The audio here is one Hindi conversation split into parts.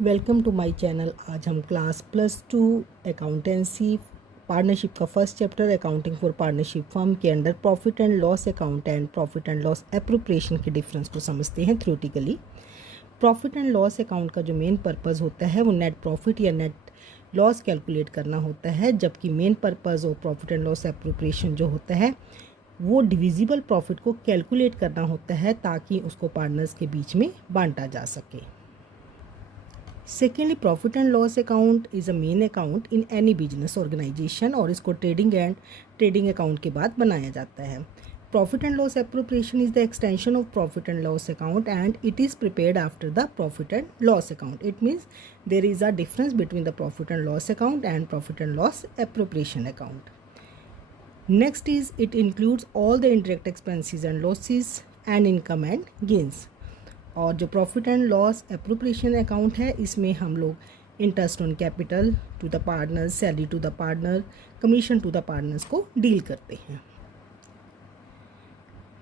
Welcome to my channel. आज हम क्लास +2 अकाउंटेंसी पार्टनरशिप का first chapter accounting for partnership firm के under profit and loss account and profit and loss appropriation के डिफरेंस को समझते हैं theoretically. Profit and loss account का जो मेन पर्पज़ होता है वो नेट प्रॉफिट या नेट लॉस कैलकुलेट करना होता है, जबकि main purpose of profit and loss appropriation जो होता है वो डिविजिबल प्रॉफिट को कैलकुलेट करना होता है ताकि उसको पार्टनर्स के बीच में बांटा जा सके। Secondly, profit and loss account is a main account in any business organisation और इसको ट्रेडिंग अकाउंट के बाद बनाया जाता है। Profit and loss appropriation is the extension of profit and loss account and it is prepared after the profit and loss account. It means there is a difference between the profit and loss account and profit and loss appropriation account. Next is it includes all the indirect expenses and losses and income and gains. और जो profit and loss appropriation account है इसमें हम लोग interest on capital to the partners, salary to the partner, commission to the partners को डील करते हैं।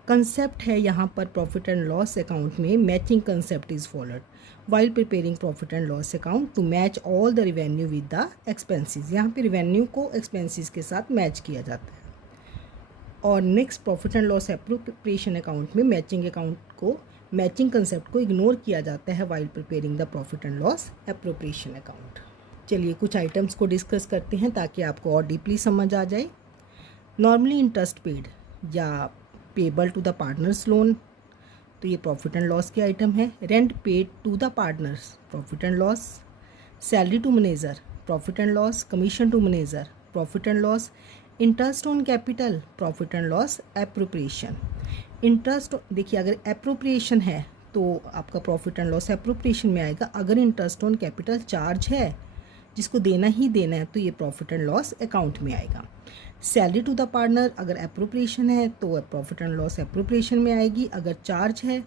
कंसेप्ट है यहाँ पर प्रॉफिट एंड लॉस अकाउंट में matching concept is followed while preparing profit and loss account to match all the revenue with the expenses. यहाँ पे रिवेन्यू को एक्सपेंसेस के साथ मैच किया जाता है। और next profit and loss appropriation account में मैचिंग कंसेप्ट को इग्नोर किया जाता है while preparing the profit and loss appropriation account. चलिए कुछ आइटम्स को डिस्कस करते हैं ताकि आपको और डीपली समझ आ जाए। नॉर्मली इंटरेस्ट पेड या payable to the partners loan, तो ये प्रॉफिट एंड लॉस के आइटम है। Rent paid to the partners, profit and loss. Salary to manager, profit and loss. Commission to manager, profit and loss. Interest on capital, profit and loss appropriation. Interest देखिए, अगर एप्रोप्रिएशन है तो आपका प्रॉफिट एंड लॉस एप्रोप्रिएशन में आएगा। अगर इंटरेस्ट ऑन कैपिटल चार्ज है जिसको देना ही देना है तो ये प्रॉफिट एंड लॉस अकाउंट में आएगा। सैलरी टू द पार्टनर अगर एप्रोप्रिएशन है तो प्रॉफिट एंड लॉस एप्रोप्रिएशन में आएगी। अगर चार्ज है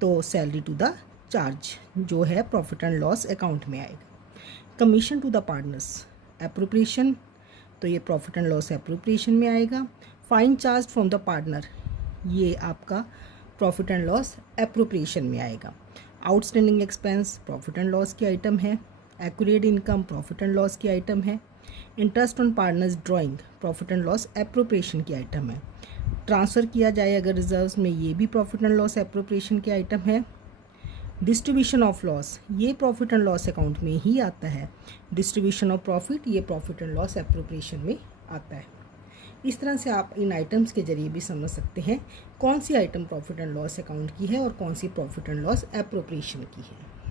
तो सैलरी टू द चार्ज जो है प्रॉफिट एंड लॉस अकाउंट में आएगा। Commission to the partners appropriation, तो ये प्रॉफिट एंड लॉस एप्रोप्रिएशन में आएगा। Fine charge from the partner, ये आपका प्रॉफिट एंड लॉस एप्रोप्रिएशन में आएगा। Outstanding expense profit and loss की आइटम है। Accurate income profit and loss की आइटम है। Interest on partners drawing profit and loss appropriation की आइटम है। ट्रांसफ़र किया जाए अगर रिजर्व्स में, ये भी प्रॉफिट एंड लॉस एप्रोप्रिएशन की आइटम है। डिस्ट्रीब्यूशन ऑफ लॉस, ये प्रॉफिट एंड लॉस अकाउंट में ही आता है। डिस्ट्रीब्यूशन ऑफ प्रॉफिट, ये प्रॉफिट एंड लॉस एप्रोप्रिएशन में आता है। इस तरह से आप इन आइटम्स के जरिए भी समझ सकते हैं कौन सी item profit and loss account की है और कौन सी प्रॉफिट एंड लॉस एप्रोप्रिएशन की है।